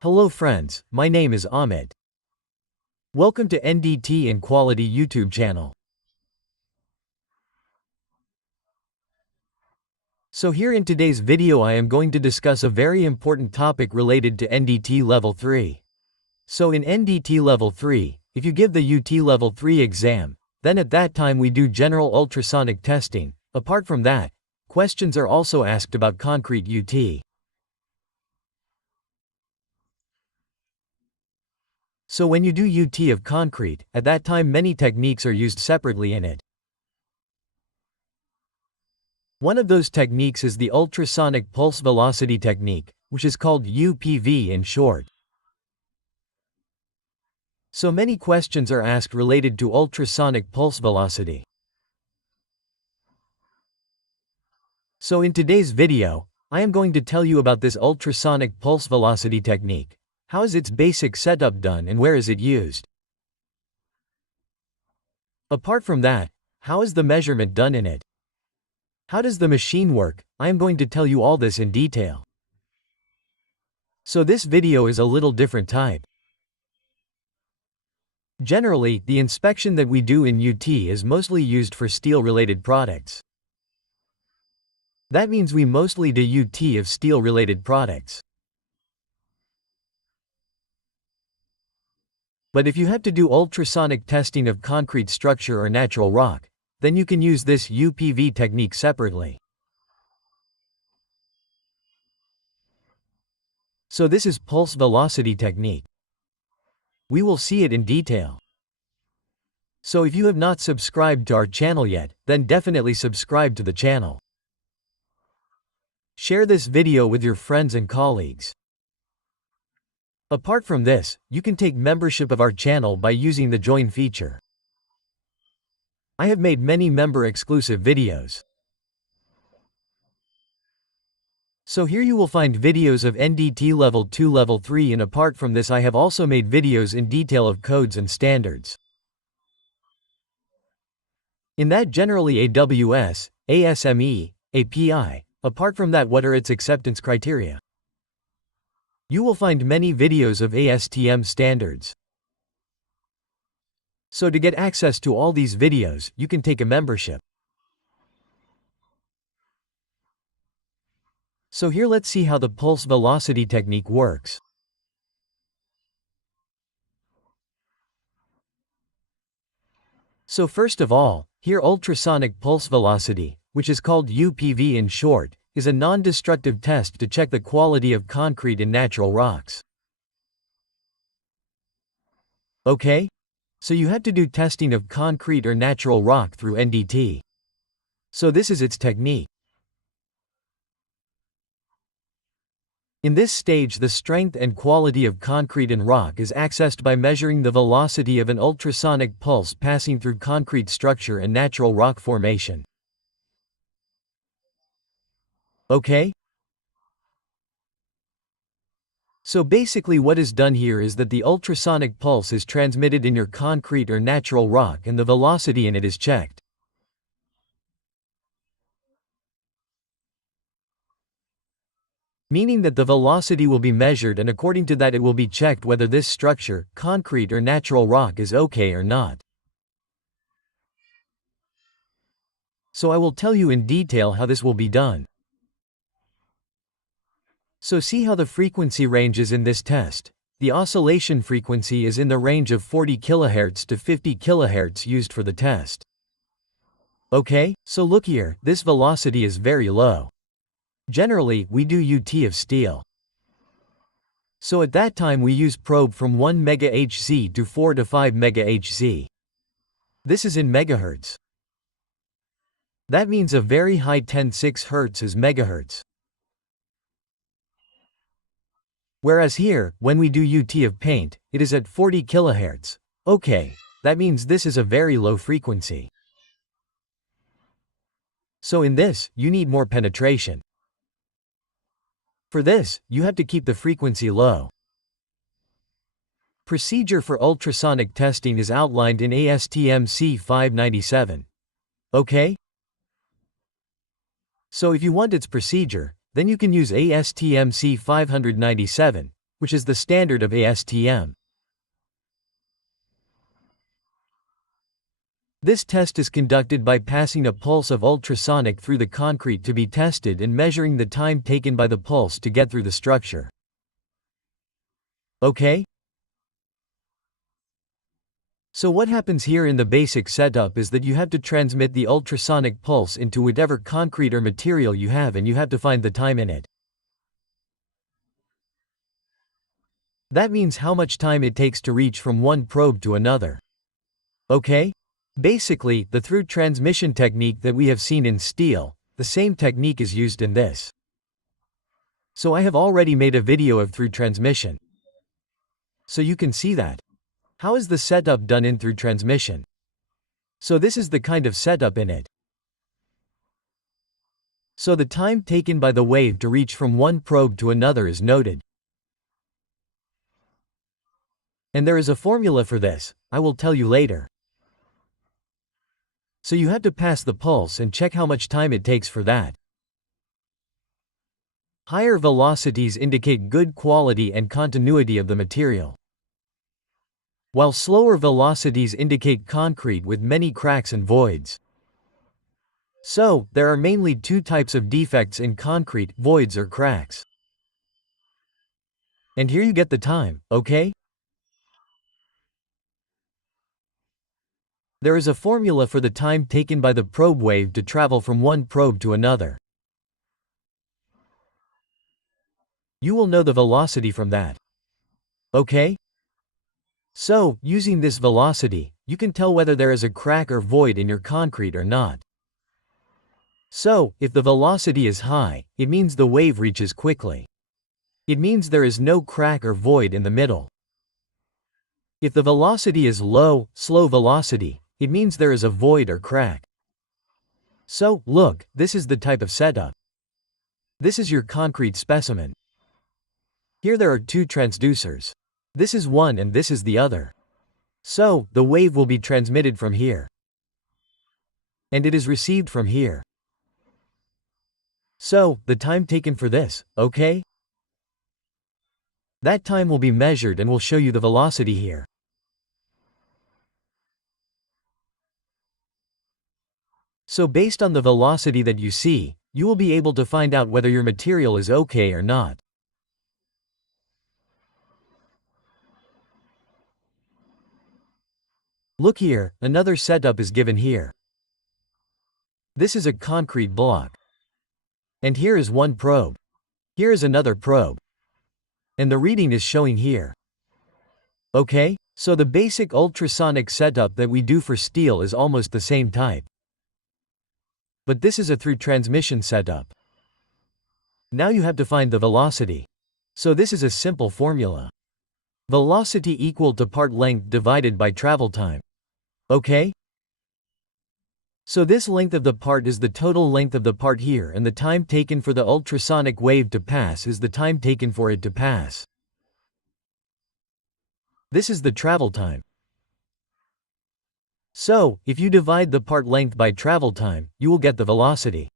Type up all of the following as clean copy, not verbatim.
Hello friends, my name is Ahmed. Welcome to NDT and Quality YouTube channel. So here in today's video I am going to discuss a very important topic related to NDT Level 3. So in NDT Level 3, if you give the UT Level 3 exam, then at that time we do general ultrasonic testing. Apart from that, questions are also asked about concrete UT. So when you do UT of concrete, at that time many techniques are used separately in it. One of those techniques is the ultrasonic pulse velocity technique, which is called UPV in short. So many questions are asked related to ultrasonic pulse velocity. So in today's video, I am going to tell you about this ultrasonic pulse velocity technique. How is its basic setup done and where is it used? Apart from that, how is the measurement done in it? How does the machine work? I am going to tell you all this in detail. So this video is a little different type. Generally, the inspection that we do in UT is mostly used for steel-related products. That means we mostly do UT of steel-related products. But if you have to do ultrasonic testing of concrete structure or natural rock, then you can use this UPV technique separately. So this is pulse velocity technique. We will see it in detail. So if you have not subscribed to our channel yet, then definitely subscribe to the channel. Share this video with your friends and colleagues. Apart from this, you can take membership of our channel by using the join feature. I have made many member-exclusive videos. So here you will find videos of NDT Level 2 Level 3 and apart from this I have also made videos in detail of codes and standards. In that generally AWS, ASME, API, apart from that what are its acceptance criteria? You will find many videos of ASTM standards. So to get access to all these videos, you can take a membership. So here let's see how the pulse velocity technique works. So first of all, here ultrasonic pulse velocity, which is called UPV in short, is a non-destructive test to check the quality of concrete and natural rocks. Okay? So you have to do testing of concrete or natural rock through NDT. So this is its technique. In this stage the strength and quality of concrete and rock is accessed by measuring the velocity of an ultrasonic pulse passing through concrete structure and natural rock formation. Okay? So basically what is done here is that the ultrasonic pulse is transmitted in your concrete or natural rock and the velocity in it is checked. Meaning that the velocity will be measured and according to that it will be checked whether this structure, concrete or natural rock is okay or not. So I will tell you in detail how this will be done. So see how the frequency range is in this test. The oscillation frequency is in the range of 40 kHz to 50 kHz used for the test. Okay, so look here, this velocity is very low. Generally, we do UT of steel. So at that time we use probe from 1 MHz to 4 to 5 MHz. This is in megahertz. That means a very high 10.6 Hz is megahertz. Whereas here, when we do UT of paint, it is at 40 kHz. Okay, that means this is a very low frequency. So in this, you need more penetration. For this, you have to keep the frequency low. Procedure for ultrasonic testing is outlined in ASTM C597. Okay? So if you want its procedure, then you can use ASTM C597, which is the standard of ASTM. This test is conducted by passing a pulse of ultrasonic through the concrete to be tested and measuring the time taken by the pulse to get through the structure. Okay? So what happens here in the basic setup is that you have to transmit the ultrasonic pulse into whatever concrete or material you have, and you have to find the time in it. That means how much time it takes to reach from one probe to another. Okay? Basically, the through transmission technique that we have seen in steel, the same technique is used in this. So I have already made a video of through transmission. So you can see that. How is the setup done in through transmission? So this is the kind of setup in it. So the time taken by the wave to reach from one probe to another is noted. And there is a formula for this, I will tell you later. So you have to pass the pulse and check how much time it takes for that. Higher velocities indicate good quality and continuity of the material, while slower velocities indicate concrete with many cracks and voids. So, there are mainly two types of defects in concrete, voids or cracks. And here you get the time, okay? There is a formula for the time taken by the probe wave to travel from one probe to another. You will know the velocity from that. Okay? So, using this velocity, you can tell whether there is a crack or void in your concrete or not. So, if the velocity is high, it means the wave reaches quickly. It means there is no crack or void in the middle. If the velocity is low, slow velocity, it means there is a void or crack. So, look, this is the type of setup. This is your concrete specimen. Here there are two transducers. This is one and this is the other. So, the wave will be transmitted from here. And it is received from here. So, the time taken for this, okay? That time will be measured and will show you the velocity here. So based on the velocity that you see, you will be able to find out whether your material is okay or not. Look here, another setup is given here. This is a concrete block. And here is one probe. Here is another probe. And the reading is showing here. Okay, so the basic ultrasonic setup that we do for steel is almost the same type. But this is a through transmission setup. Now you have to find the velocity. So this is a simple formula. Velocity equal to part length divided by travel time. Okay? So this length of the part is the total length of the part here, and the time taken for the ultrasonic wave to pass is the time taken for it to pass. This is the travel time. So, if you divide the part length by travel time, you will get the velocity.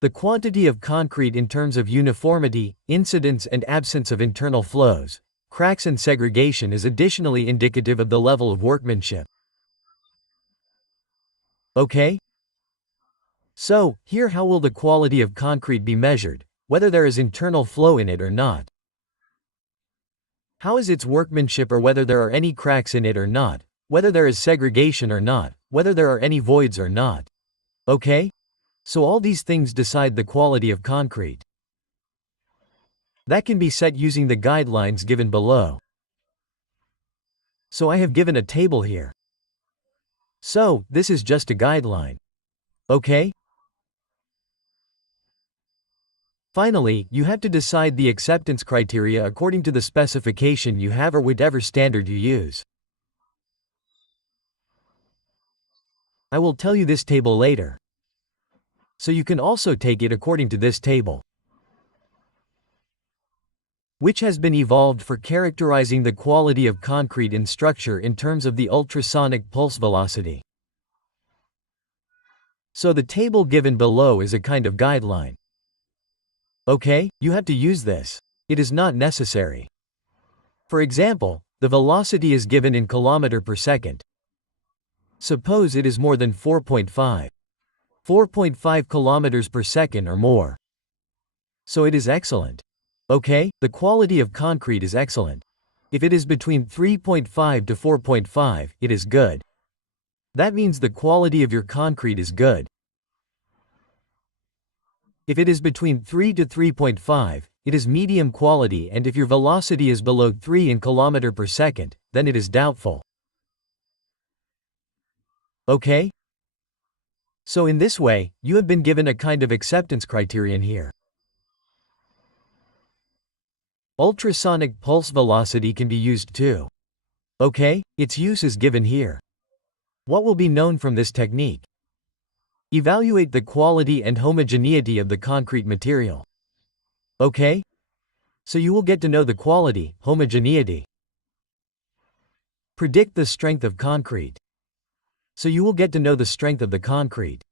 The quantity of concrete in terms of uniformity, incidence and absence of internal flows, cracks and segregation is additionally indicative of the level of workmanship. Okay? So, here how will the quality of concrete be measured, whether there is internal flow in it or not? How is its workmanship, or whether there are any cracks in it or not, whether there is segregation or not, whether there are any voids or not? Okay? So all these things decide the quality of concrete. That can be set using the guidelines given below. So I have given a table here. So, this is just a guideline. Okay? Finally, you have to decide the acceptance criteria according to the specification you have or whatever standard you use. I will tell you this table later. So you can also take it according to this table, which has been evolved for characterizing the quality of concrete in structure in terms of the ultrasonic pulse velocity. So the table given below is a kind of guideline. Okay, you have to use this. It is not necessary. For example, the velocity is given in kilometer per second. Suppose it is more than 4.5 kilometers per second or more. So it is excellent. Okay, the quality of concrete is excellent. If it is between 3.5 to 4.5, it is good. That means the quality of your concrete is good. If it is between 3 to 3.5, it is medium quality, and if your velocity is below 3 in kilometer per second, then it is doubtful. Okay? So in this way, you have been given a kind of acceptance criterion here. Ultrasonic pulse velocity can be used too. Okay, its use is given here. What will be known from this technique? Evaluate the quality and homogeneity of the concrete material. Okay? So you will get to know the quality, homogeneity. Predict the strength of concrete. So you will get to know the strength of the concrete.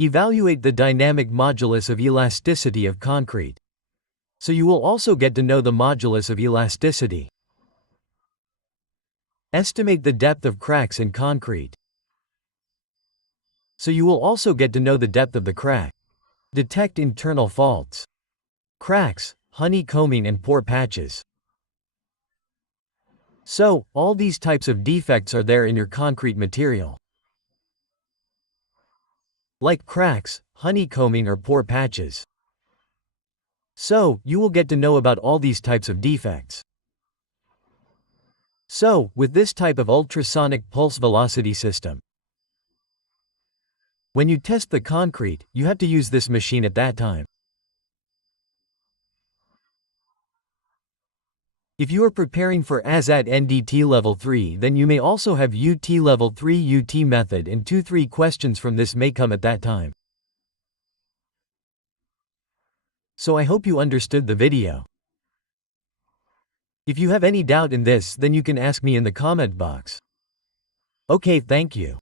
Evaluate the dynamic modulus of elasticity of concrete. So you will also get to know the modulus of elasticity. Estimate the depth of cracks in concrete. So you will also get to know the depth of the crack. Detect internal faults. Cracks, honeycombing and pore patches. So, all these types of defects are there in your concrete material. Like cracks, honeycombing or pore patches. So, you will get to know about all these types of defects. So, with this type of ultrasonic pulse velocity system, when you test the concrete, you have to use this machine at that time. If you are preparing for ASAT NDT Level 3, then you may also have UT Level 3 UT method, and 2-3 questions from this may come at that time. So I hope you understood the video. If you have any doubt in this, then you can ask me in the comment box. Okay, thank you.